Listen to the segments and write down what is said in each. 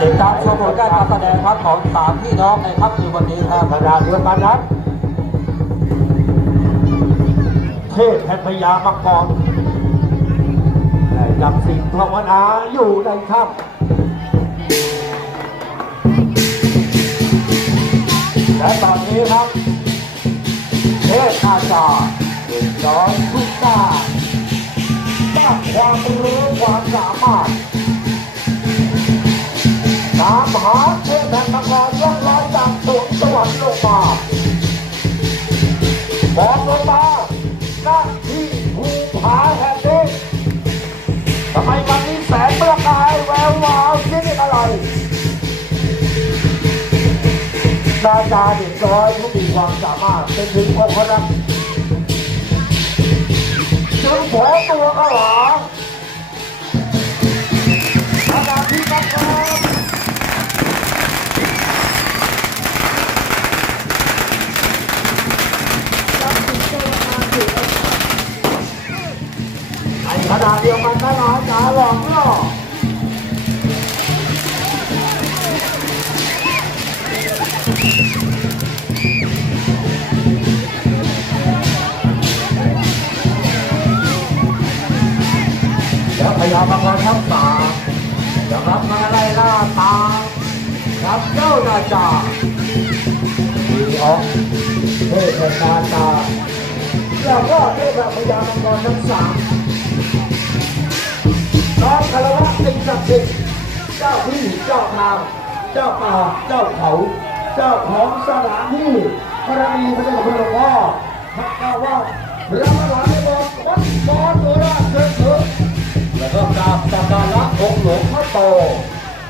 ติดตามชมผลการแสดงครับของสามพี่น้องในค่ำคืนวันนี้ครับขณะเดียวกันนั้นเทพแห่งพญามังกรได้นำสิ่งภาวนาอยู่ในถ้ำและตอนนี้ครับเทพอาจารย์ เด็กน้อยทุกตาสร้างความรู้ความสามารถตามหาเทพแห่งมังกรล่องลอยจากสวงสวรรค์ลงมาบอกลงมาหน้าที่ภูผาแห่งนี้ทำไมวันนี้แสงประกายแวววาวที่นี่อะไรนาตาเด็กน้อยผู้มีความสามารถเป็นถึงองค์พระ จนหัวตัวเข้าหาขณะที่มังกรในขณะเดียวกันทหารจ๋าหลอกล่อ ยายามมาคอยทับตาจะรับมาไล่ล่าตารับเจ้านาจาดีออกเทพนาจาแล้วก็เทพพยามังกรทั้งสามน้อมคารวะสิ่งศักดิ์สิทธิ์เจ้าที่เจ้าทางเจ้าป่าเจ้าเขา เจ้าของสถานที่พระมีพระเจ้าคุณหลวงพ่อพระเจ้าว่าพระมหาในบอกวัดบอล ก็กราบสการะองค์หลวงพ่อโต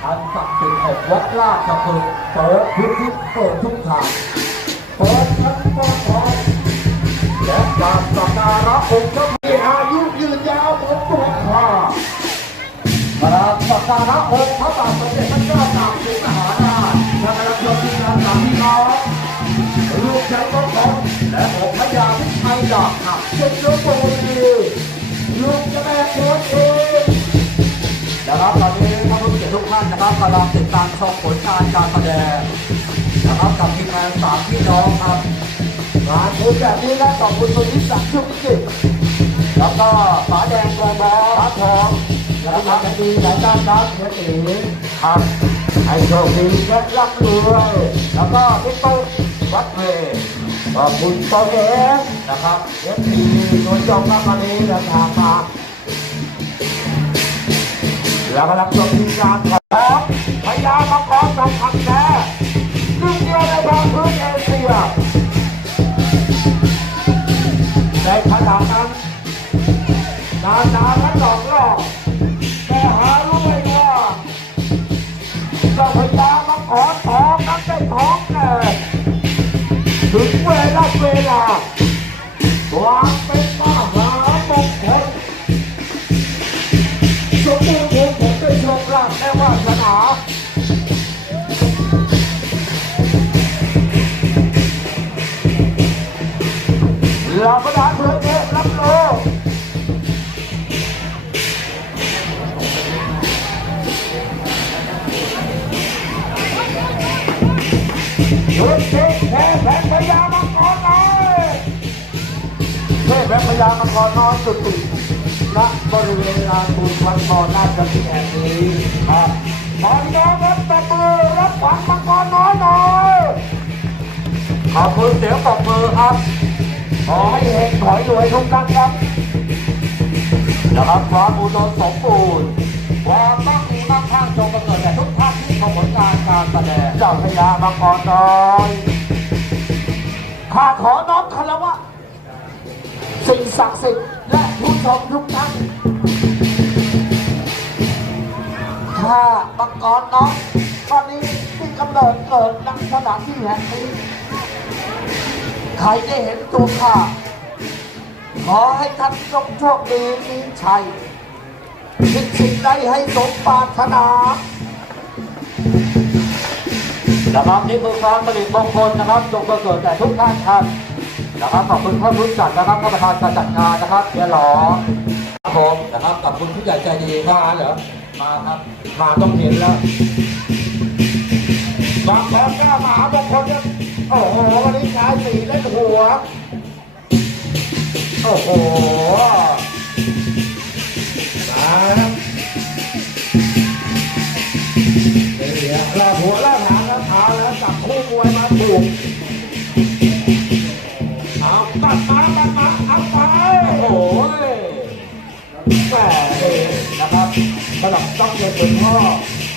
อันศักดิ์สิทธิ์แห่งวัดราชพฤกษ์เปิดทุกทิศเปิดทุกทางเปิดทั้งปอทองและกราบสการะองค์พระมีอายุยืนยาวเหมือนตัวข้ากราบสักการะองค์พระบาทสมเด็จพระเจ้าตากสินมหาราชพระกระทรวงการต่างพี่น้องลูกชายของผมและองค์พระยาพิชัยดอกหักเจ้าเจ้าโบดีลูกจะแม่โคตรเอง นะครับกำลังติดตามชมผลงานการแสดงนะครับกับทีมงานสามพี่น้องครับงานบุญแบบนี้นะขอบคุณคุณวิสักดิ์ชุกจิตแล้วก็ฝาแดงโกบอพระทองและทำดีหลายด้านครับเฮียตีครับให้โชคดีและร่ำรวยแล้วก็พี่ตุ๊กวัดเวขอบคุณปอเอ๋นะครับเอฟซีนวจอมมากวันนี้เดินทางมาแล้วก็รับชมทีมงาน ถึงเวลาเวลาวางเป็นมหามงคลสมบูรณ์ผลผมด้วยโชคลาภและวาสนาลาบดาเพื่อเทพรับโลกหยุดเท พแพ้พญามังกรน้อยสุดติณบริเวณลานบุญวัดพรราชบุรีแห่งนี้ครับขอพี่น้องรับตบมือรับขวัญมังกรน้อยหน่อยขอบคุณเสียงปรบมือครับขอให้เฮงถอยรวยทุกท่านครับนะครับความอุดมสมบูรณ์ความมั่งมีมั่งคั่งจงกำเนิดแก่ทุกท่านที่ชมผลงานการแสดงเจ้าพญามังกรน้อยข้าขอน้อมคารวะ สิ่งศักดิ์สิทธิ์และผู้ชมทุกท่านข้ามังกรน้อยตอนนี้ที่กำเนิดเกิดณสถานที่แห่งนี้ ใครได้เห็นตัวข้าขอให้ท่านจงโชคดีมีชัยคิดสิ่งใดให้สมปรารถนานะครับนี่คือความผลิตมงคลนะครับจงประเสริฐแก่ทุกท่านครับ นะครับขอบคุณท่านผู้จัดนะครับท่านประธานการจัดงานนะครับเฮียหลอครับผมนะครับขอบคุณผู้ใหญ่ใจดีมาเหรอมาครับมาต้องเห็นแล้วบางคนก็มาบางคนก็โอ้โหวันนี้ชายสีเล่นหัวโอ้โหมาครับนี่ฮะลาหัวลาหางแล้วเอาแล้วจับคู่มวยมาถูก ต้องเรียนคุณพ่อ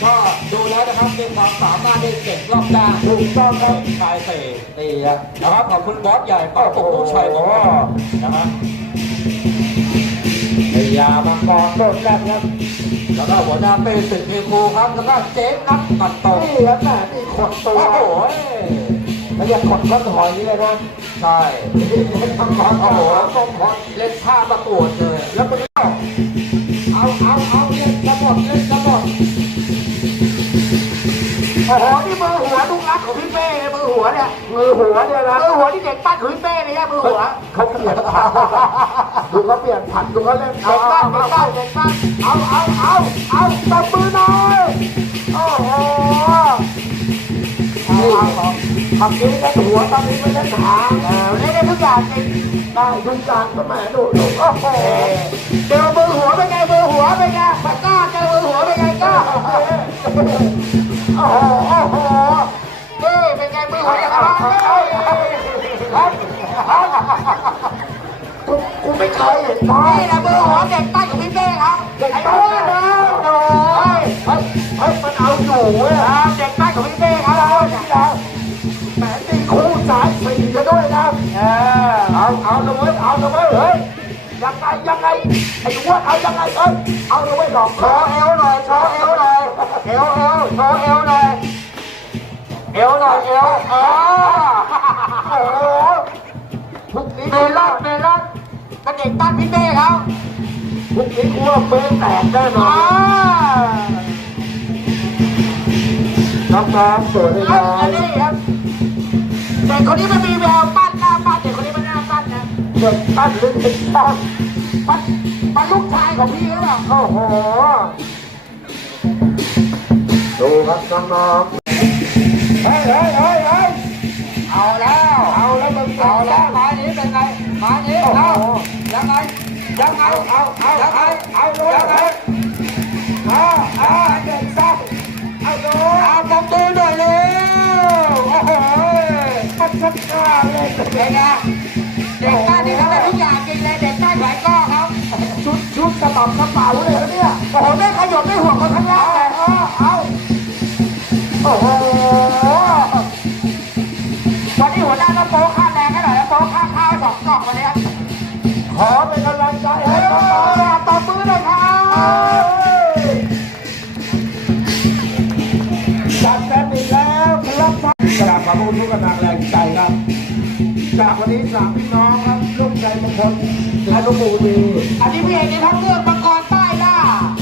ก็ดูแล้วนะครับมีความสามารถในเก่งรอบด้านถูกต้องครับชายเตะนี่ครับนะครับขอบคุณบอสใหญ่ป้าปุกผู้ชัยผมนะครับพยามังกรโดดแรกครับแล้วก็หัวหน้าเป้สิทธิ์เทคูครับแล้วก็เจ๊นักตัดโตนี่ครับแม่นี่ขดตัวโอ้โหไม่ใช่ขดก็ถอยเลยนะใช่มังกรโอ้โอ้โหโหต้มพอเล่นท่าประกวดเลยแล้วมันก็เอาเอาเอาเล่นก ระบอกเล่นกระบอกโอ้โหนี่มือหัวลูกรักของพี่เป้เลยมือหัวเนี่ยมือหัวเนี่ยนะมือหัวที่เด็กปั้นของพี่เป้เลยนะมือหัวเขาเปลี่ยนผัดดูเขาเปลี่ยนผัดดูเขาเล่นเด็กปั้นเด็กปั้นเด็กปั้นเอาเอาเอาเอาตบมือหน่อยโอ้โหนี่ ทำนี้ก็หัวตอนนี้ไม่ได้หางเออเล่ได้ทุกอย่างจริงได้ทุกอย่างก็แหมดูดูโอ้โหเจอมือร์หัวเป็นไงมือร์หัวเป็นไงปากก้าเจอมือหัวเป็นไงก้าโอ้โหโอ้โหนี่เป็นไงมือร์หัวครับกูไม่เคยเห็นมนี่นะมือร์หัวเด็กปั้ของพี่เป้ครับเด็กปั้นนะโอ้ยเฮ้ยเฮ้ยมันเอาอยู่เว้ยเด็กปั้ของพี่เป้ ครับเราที่เราแหมตีคู่สายสี่จะด้วยนะเออเอาเอาเลยเว้ยเอาเลยเว้ยเฮ้ยยังไงยังไงไอ้อ้วนเอายังไงเอ้ยเอาเลยเว้ยดอกโชว์เอวหน่อยโชว์เอวหน่อยเอวเอวโชว์เอวหน่อยเอวหน่อยเอวเออโอ้โหพรุ่งนี้เมลอนเมลอนเป็นเด็กปั้นพี่เป้เขาพรุ่งนี้กูว่าเฟ้แตกแน่นออ่าน น้องๆสวยเลยอันะนนี้ครับเด็กคนนี้มันมีแววปั้นหน้าปั้นเด็กคนนี้มันหน้าปั้นนะเด็กปั้นหรือเด็กปั้นปั้นปั้นลูกชายของพี่หรือเปล่าโอ้โหดูครับน้องๆเฮ้ยเฮ้ยเฮ้ยเฮ้ยเอาแล้ว เอาแล้วมึงเอาเอาแล้แล้ววหมานี้เป็นไงหมานี้เอายังไงยังไงเอาเอาเอายังไงเอาเอาเลยยังไง เลยเป็นไงเด็กต้านนี่ทำได้ทุกอย่างจริงเลยเด็กต้านไหวก้อครับชุดชุดกระเป๋ากระเป๋าเลยนะเนี่ยโอ้โหไม่ขยบไม่ห่วงคนข้างล่างเลยเอาเอาโอ้โหวันนี้หัวหน้าต้องโป๊ค่าแรงให้หน่อยแล้วโป๊ค่าข้าวสองกล่องวันนี้ขอเป็นกำลังใจให้เฮ้ยน้องๆตบมือหน่อยครับจัดกันอีกแล้วครับกราบขอบคุณทุกกำลังแรงใจครับ จากวันนี้สามพี่น้องครับลูกใจมงคลและลูกบูดีอันนี้พี่เอกในทั้งเรื่องมังกรใต้ล่า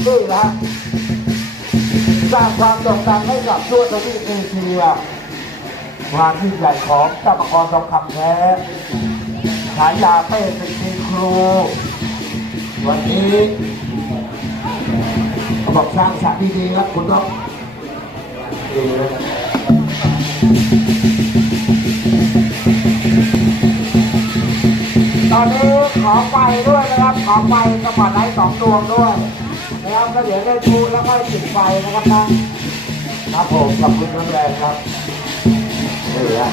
นี่นะสร้างความโด่งดังให้กับทั่วทวีปเอเชียงานที่ใหญ่ของเจ้าประกรทองคำแท้ฉายาเป้เป็นคุณครู วันนี้เขาบอกสร้างสรรค์ดีๆครับคุณต้องดีเลย ตอนนี้ขอไฟด้วยนะครับ ขอไฟกระป๋องไลท์สองดวงด้วยนะครับก็เดี๋ยวได้พูแล้วก็จุดไฟนะครับนะครับผมขอบคุณน้ำแรงครับนี่ฮะ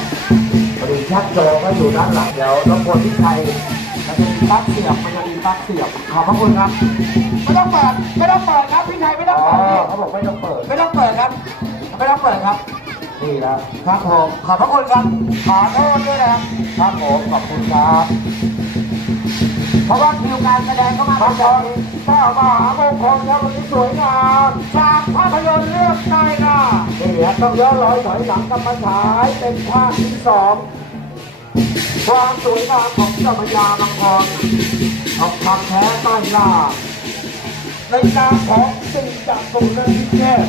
พอดีชักโจก็อยู่ด้านหลังเดี๋ยวรบกวนที่ไทยมันจะมีปลั๊กเสียบมันจะมีปลั๊กเสียบขอบพระคุณครับไม่ต้องเปิดไม่ต้องเปิดครับพี่ชัยไม่ต้อ๋องอเปิดเขาบอกไม่ต้องเปิดไม่ต้องเปิดครับไม่ต้องเปิดครับนี่นะครับผมขอบพระคุณครับขอโทษด้วยนะครับครับผมขอบคุณครับ เพราะว่าคิวการแสดงก็มาพระเป็นบแบอบลนี้เจ้ามหามงคลครับวันนี้สวยงามจากภาพยนตร์เรื่องใต้ล่านี่ฮะต้องย้อนรอยถอยหลังกลับมาฉายเป็นภาคที่สองความสวยงามของเจ้าพญามังกรของคำแท้ใต้ล่าในนามของสิ่งจักรสุนันทิเทพ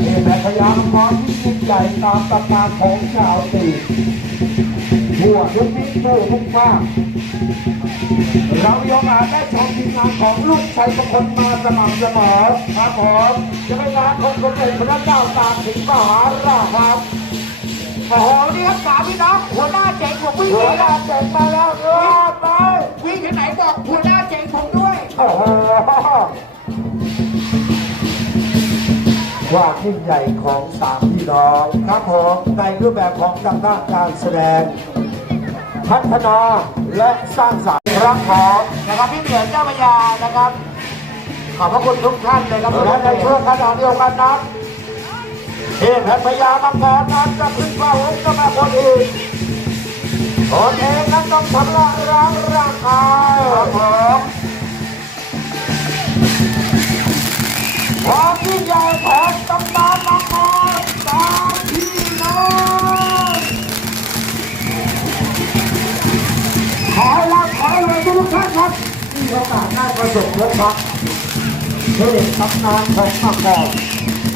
นี่แหละพญามังกรที่ยิ่งใหญ่ตามตำนานของชาวจี ทั่วทุกทิศทั่วทุกภาคเรามีโอกาสได้ชมทีมงานของลูกชัยมงคลมาสม่ำเสมอครับผมจะเป็นงานคนสมเด็จพระเจ้าตากสินมหาราชครับโอ้โหนี่ครับสามพี่น้องหัวหน้าเจ๋งผมวิ่งหัวเลยหน้านะเจ็บมาแล้วรอดไปวิ่งที่ไหนบอกหัวหน้าเจ๋งผมด้วยโอ้โห ความยิ่งใหญ่ของสามพี่น้องครับผมในรูปแบบของดังด้านการแสดง พัฒนาและสร้างสรรค์ครับผมนะครับพี่เหมียวเจ้าพระยานะครับ ขอบพระคุณทุกท่านเลยครับและในช่วงขณะเดียวกันนั้นเทพพญามังกรนั้นจะขึ้นว่าองค์เจ้าแม่กวนอิมตนเองนั้นต้องชำระล้างร่างกายครับผม ความยิ่งใหญ่ของตำนานมังกรสามพี่น้องขอรับขอให้รวยทุกท่านครับที่โอกาสได้ประสบพบปะเทพตำนานของมาก่อน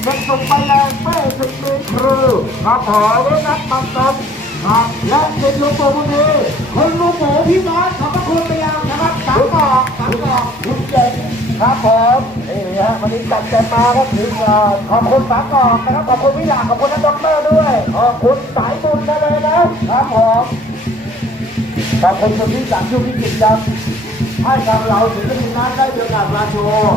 เป็นสุขไปแรงไม่สุดมือครูครับขอไว้นักบังคับครับและเป็นหลูกปู่บุญดีคนลูกหมูพี่น้อยขอบพระคุณไปยังนะครับสามกอกสามกอกคุณเจน ครับผมนี่ฮะวันนี้จัดเต็มมาครับถึงขอบคุณสามกองนะครับขอบคุณวิลาขอบคุณนักด็อกเตอร์ด้วยขอบคุณสายบุญนะเลยนะครับผมขอบคุณคนที่สั่งช่วงที่จิตจับให้ทางเราถึงจะมีน้ำได้เดือกาสมาโชว์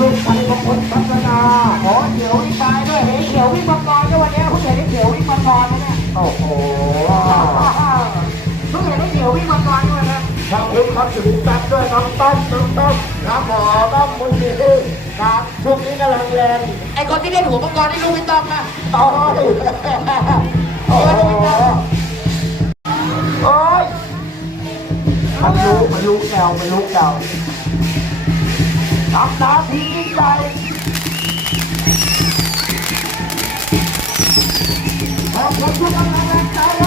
ลูกชายของคน ครับสุริจักรด้วยน้องต้อมน้องต้อมครับหมอต้อมมุนดีครับช่วงนี้กำลังแรงไอคนที่เล่นหัวมังกรนี่ลูกไม่ต้องนะโอ้ยโอ้โหโอ้ยมันรู้มันรู้แกวมันรู้แกวทำน้ำทียิ่งใหญ่ขอบคุณทุกกำลังใจ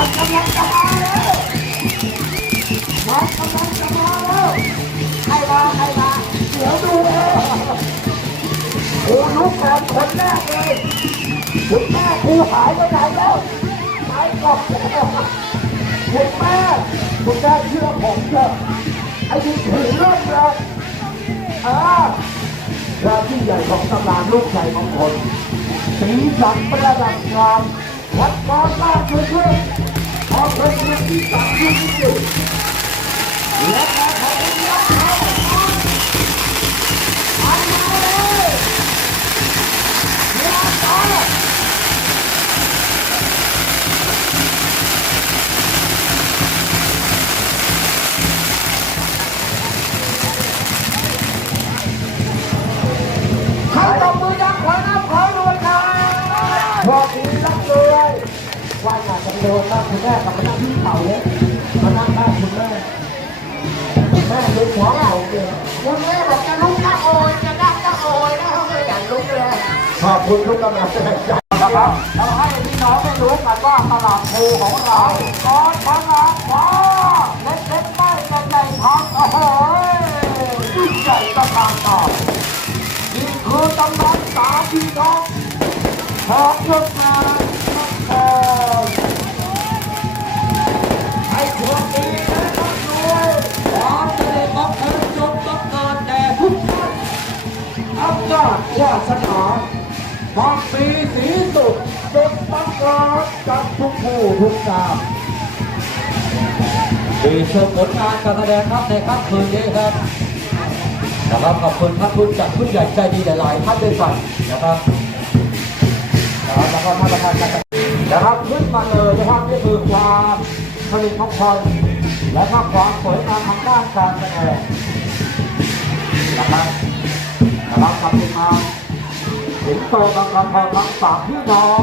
มันกำลังจะมาแล้วมันกำลังจะมาแล้วใครมาใครมาเดี๋ยวดูเองโอ้ลูกก่อนคนแรกเลยคุณแม่ครูหายไปไหนแล้วหายกลับแล้วคุณแม่คุณแม่เชื่อผมเถอะไอ้ที่ถือเรื่องเลยอ่าพระที่ใหญ่ของตำนานลูกชายของคนสีสันประดับงาม วัดกอนล่าช่วยช่วยขอเป็นเรื่องที่สามที่สุด โดนบ้านคุณแม่กับมานั่งที่เข่าเลยมานั่งบ้านคุณแม่คุณแม่ดูหัวเขาเลยคุณแม่บอกจะลุกก็โอยจะนั่งก็โอยนะเขาไม่อยากลุกเลยขอบคุณทุกกำลังใจนะครับเราให้พี่น้องได้รู้กันว่าตลาดภูของเราก่อนพนักฟ้าเล็กๆได้ใหญ่ๆทองโอ้โหยิ่งใหญ่ตำนานต่อนี่คือตำนานสามพี่น้องของยศงานน อำนาจวาสนาความปีสีสุขจนบังเกิดกับทุกผู้ทุกนามดีชมผลงานการแสดงครับในค่ำคืนนี้ครับนะครับขอบคุณท่านผู้จัดผู้ใหญ่ใจดีหลายๆท่านด้วยกันนะครับนะครับแล้วก็ท่านประธานการนะครับขึ้นมาเลยนะครับนี่คือความผลิตของคนและก็ความสวยงามทางด้านการแสดงนะครับ นะครับกับทีมงานสิงโตบางกำพงทั้งสามพี่น้อง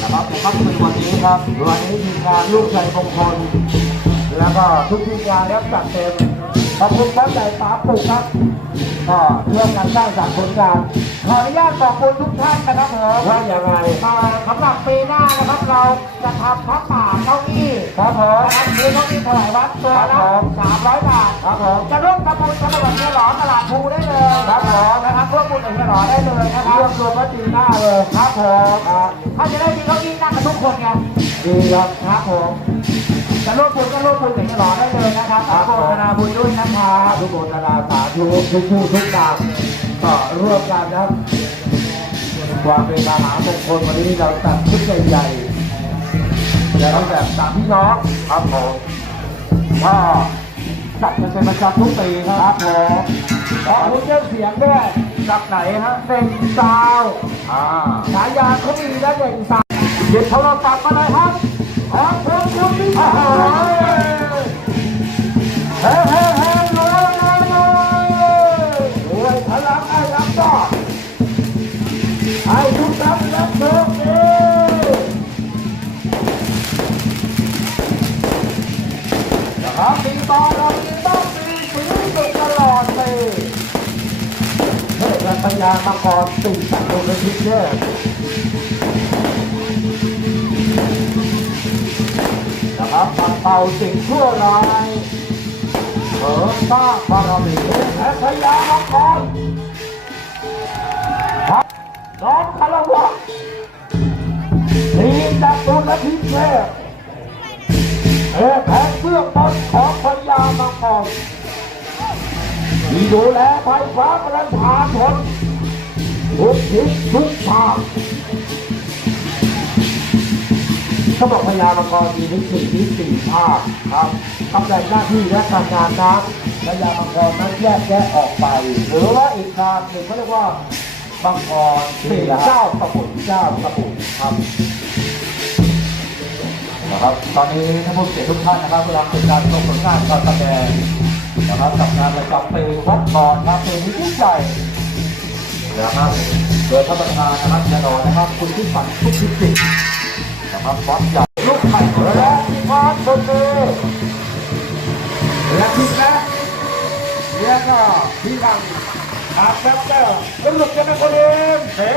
นะครับในค่ำคืนวันนี้ครับวันนี้ทีมงานลูกใจมงคลแล้วก็ทุกทีมงานครับจัดเต็มขอบคุณครับใหญ่ป๋าปุกครับ ก็ร่วมกันสร้างสรรค์ผลงานขออนุญาตขอบคุณทุกท่านนะครับผมว่าอย่างไรมาสำหรับปีหน้านะครับเราจะทำพระป่าเก้าอี้ครับผมนะครับคือเก้าอี้ถวายวัดตัวละสามร้อยบาทครับผมจะร่วมทำบุญกับตลาดเฮียหลอตลาดภูได้เลยครับผมนะครับร่วมบุญกับเฮียหลอได้เลยนะครับร่วมรวมวัดปีหน้าเลยครับผมถ้าจะได้มีเก้าอี้นั่งกันทุกคนไงดีครับครับผม จะร่วมบุญก็ร่วมบุญกับเฮียหลอได้เลยนะครับอนุโมทนาบุญด้วยนะครับทุกโมทนาสาธุทุกผู้ทุกนามก็ร่วมกันนะครับความเป็นมหามงคลวันนี้เราตัดชุดใหญ่ๆแล้วแบบสามพี่น้องครับผมก็จัดกันเป็นประจำทุกปีครับผมขอบคุณเรื่องเสียงด้วยจากไหนฮะเด่นซาวอ่าฉายาเขามีนะเด่นซาวหยิบโทรศัพท์มาเลยครับขอ ชิญคุณพี่ชายเฮ้เฮ้เฮ้รวยรวยรวยรวยพลังไอ้รับก็ให้ทุกท่านรับโชคดีนะครับปีต่อเราปีต้องปีปีสุดตลอดเลย เทพรัตยามังกรสิ่งศักดิ์สิทธิ์เนี่ย รับปัดเป่าสิ่งชั่วร้ายเสริมสร้างบารมีและพยามังกรครับน้อมคารวะทีมดักตุลและทีมเทพเอแผนเบื้องบนของพญามังกรที่ดูแลไฟฟ้าประชาชนทุกทิศทุกทาง เขาบอกพญามังกรมีถึงสี่ที่สี่ภาคครับตำแหน่งหน้าที่และการงานนั้นพญามังกรนั้นแยกแยะออกไป หรือว่าอีกนามหนึ่งเขาเรียกว่ามังกรสี่เจ้าสมุทรเจ้าสมุทรครับนะครับตอนนี้ท่านผู้เสียทุกท่านนะครับกำลังเป็นการชมผลงานการแสดงนะครับกับงานประจำปีวัดนอนครับปีนี้ยิ่งใหญ่นะครับโดยท่านประธานนะครับแน่นอนนะครับคุณที่ฝันทุกทิศ นะครับวัดใหญ่ลูกไข่และที่พอดคนดีและที่แรกแล้วก็ที่หลังอาแป๊บเดียวสนุกกันนะคนเองเฮ้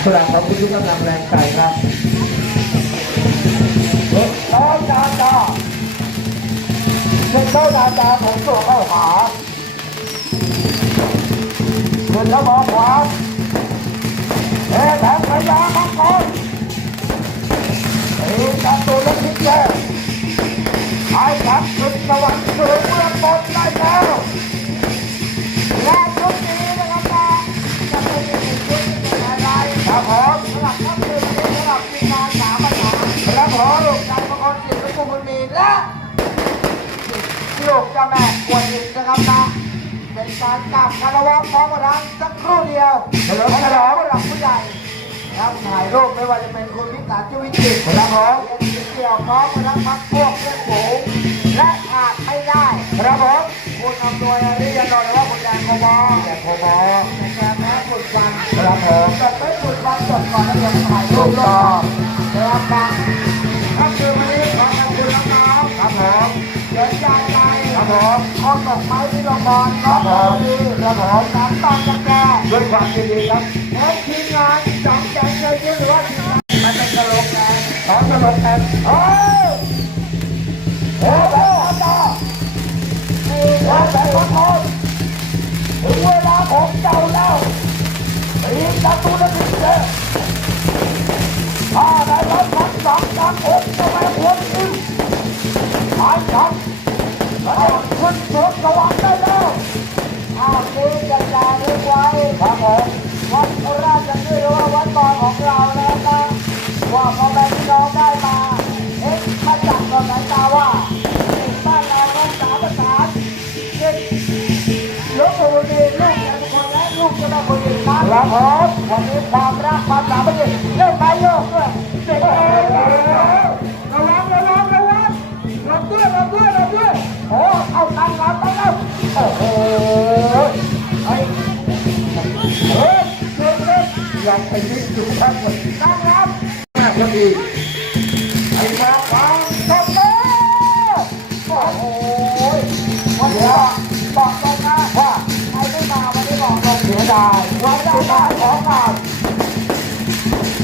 แสดงความคิดที่กำลังแรงใจครับเด็กน้อยดาดาเด็กน้อยดาดาผมตัวเข้าหาเดินแล้วมองขวา เฮ้แผงพยามังกรเฮ้จับตัวแล้วทิ้งแย่ไอ้จับจุดสวรรค์เกิดเมืองบนได้แล้วและชุดนี้นะครับนะจะเป็นอีกชุดหนึ่งอะไรครับผมสำหรับค่ำคืนนี้สำหรับทีมงานสามปัญหาครับผมลูกชายมังกรจิตและกุมบุญมีและลูกเจ้าแม่กวนอิมนะครับนะ เป็นการกราบคารวะพร้อมกันสักครู่เดียวเฉลิมฉลองหรับผู้ใหญ่ครับถ่ายรูปไม่ว่าจะเป็นคุณพิสารชีวิตจิตครับผมเกี่ยวพร้อมกันพักพวกเพื่อนฝูงและขาดไม่ได้ครับผมคุณอำนวยเรียนหน่อว่าคุณแดงโคบอแดงโคบอแกแพ้ฝึกฟันครับผมจะไม่ฝึกฟันจดก่อนแล้วเดี๋ยวถ่ายรูปต่อนะครับนะก็คือ ผมข้อตกไม้ที่เราบอลครับผมครับผมน้ำตาลกาแฟด้วยความยินดีครับแล้วทีมงานจังใจเคยหรือว่าทีมงานมันเป็นตลกไงขอสรุปแทนเฮ้ยเฮ้ยเฮ้ยต่อเฮ้ยแต่ขอโทษถึงเวลาของเจ้าแล้วทีมตะตูนทีเจ้ถ้าได้รับคำสั่งจากองค์เจ้าแม่กวนอิมหายจับ ขึ้นสวนสวรรค์ได้แล้วอาวนี้จะจารึกไว้ครับผมวัดราชนิหรือว่าวัดบอของเราแล้วนะว่าพอแม่พี่น้องได้มา เอ๊ะมาจากตอนไหนตาว่าบ้านเราต้องสามประสานเด็กลูกคนดีลูกแกทุกคนและลูกจะได้คนดีครับผมวันนี้ความรักความสามัคคีเล่นไปโยกด้วยเด็กเอ๋าไปยึดอยู่ทั้งหมดตั้งรับมากกว่าอีไอ้มาฟังต้นเต้โอ้โหวันนี้บอกตรงนะว่าใครไม่มาวันนี้บอกตรงเสียดายวันได้มาของเา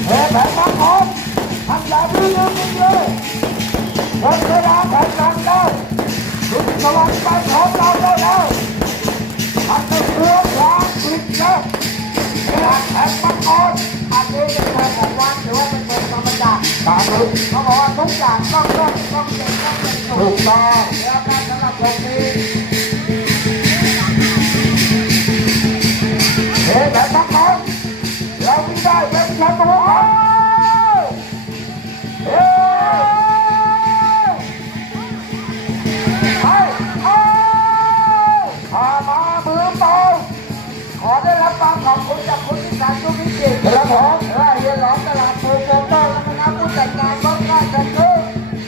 เฮ้ยแผนมาของทำอย่างนี้เลยหมดเวลาแผนการแล้วสุกสวรรค์ไปของเราแล้วทำเป็นเรื่องราวอีกแล้ แผนมาก่อนอันนี้เป็นเรื่องของวัดหรือว่าเป็นเรื่องธรรมดาตามรู้เขาบอกว่าทุกอย่างต้องต้องต้องเป็นต้องเป็นถูกต้องแล้วการสำหรับตรงนี้ กคุณที่สารทุกพิจิตรครับผมเฮ้ยเฮียหลอมตลาดโปรโมเตอร์และคณะผู้จัดการรถราชซื้อ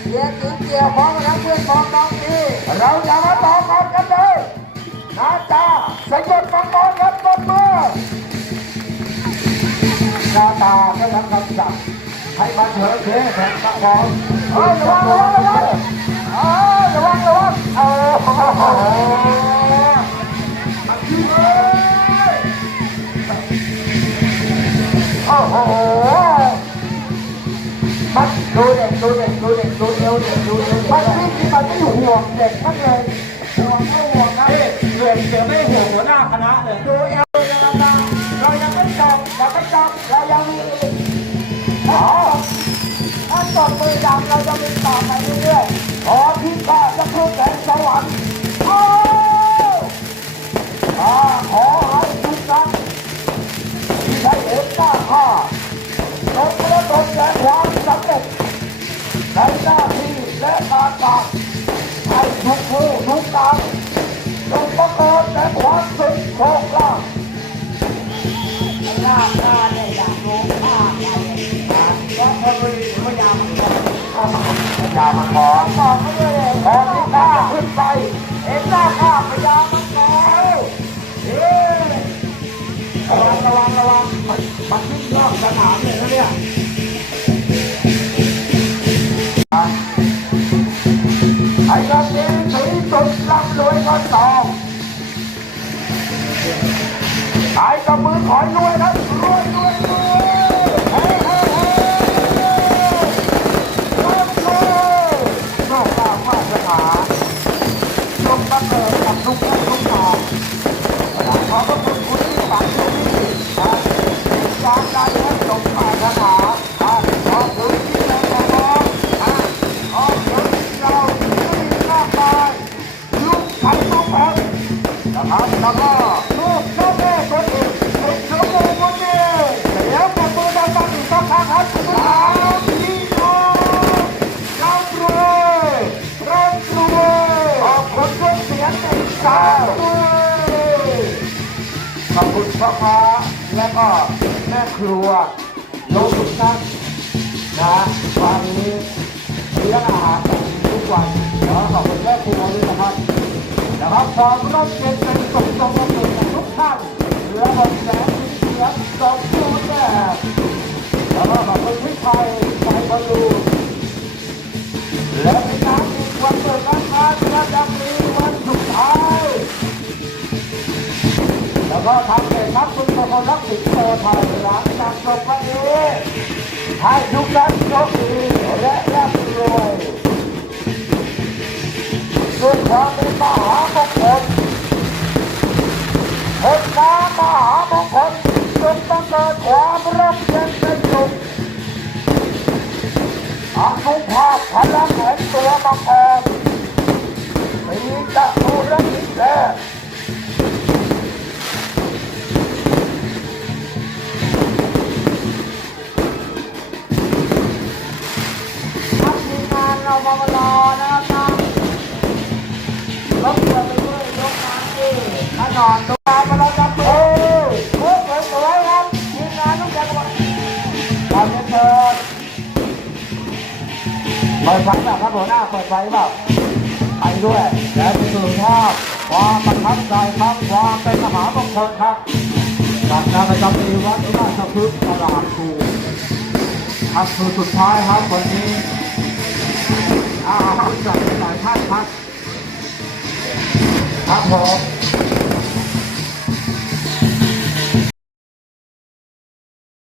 เฮียติ๋วเกี่ยวของและเพื่อนของน้องดีเราจะมาต่อก่อนกันเลยนาจาสยบมังกรครับบนมือหน้าตาก็ทำคำสั่งให้มาเฉยเฉยแข่งมังกรเฮ้ยระวังระวังระวังเอ้ยระวังระวังโอ้โโอ้โหมันดูเด็กดูเด็กดูเด็กดูเอวเด็กดูเอวเด็กมันวิ่งที่มันไม่ห่วงเด็กมันเลยห่วงไม่ห่วงนะเด็กเสียไม่ห่วงหัวหน้าคณะเลยดูเอวเลยนะครับเรายังไม่จบยังไม่จบเรายังมีอีกอ๋อถ้าจบมือดำเราจะมีต่อไปเรื่อย งประสความสำเร็จในหน้าที่และการงานให้ทุกผู้ทุกการจงประกอบแต่ความสุขโชคลาภลาบหน้าเนี่ยอยากรู้ภาพอะไรแล้วพอดีพยามันขอพยามันขอบอกเขาด้เลยขอที่ข้าขึ้นไปเห็นหน้าข้าพยามันขอเฮ้ระวังระวังระวังมันมันวิ่งรอบสนามเลยนะเนี่ยำรวยก็ตองหายกับมือขอยรวยครับ อบคุณพี่ชัยชัยบอลลูนและเป็นน้ำอีกวันเปิดร้านค้าปร้านดังนี้วันสุดท้ายแล้วก็ทำเป็นนักคุณคนรักสิงโตไทยหลังจากจบวันนี้ให้ทุกท่านโชคดีและร่ำรวยด้วยความเป็นมหามงคลคนน้ามหามงคลจงบังเกิดความร่มเย็นเป็นสุข อานุภาพพลังของตัวมังกรมีจะดูและมีแท้ ความประทับใจครับความเป็นมหามงคลครับกับการประจำปีวัดราชพฤกษ์ตลาดภูครับคือสุดท้ายครับวันนี้อาหารจากหลายท่านครับครับผม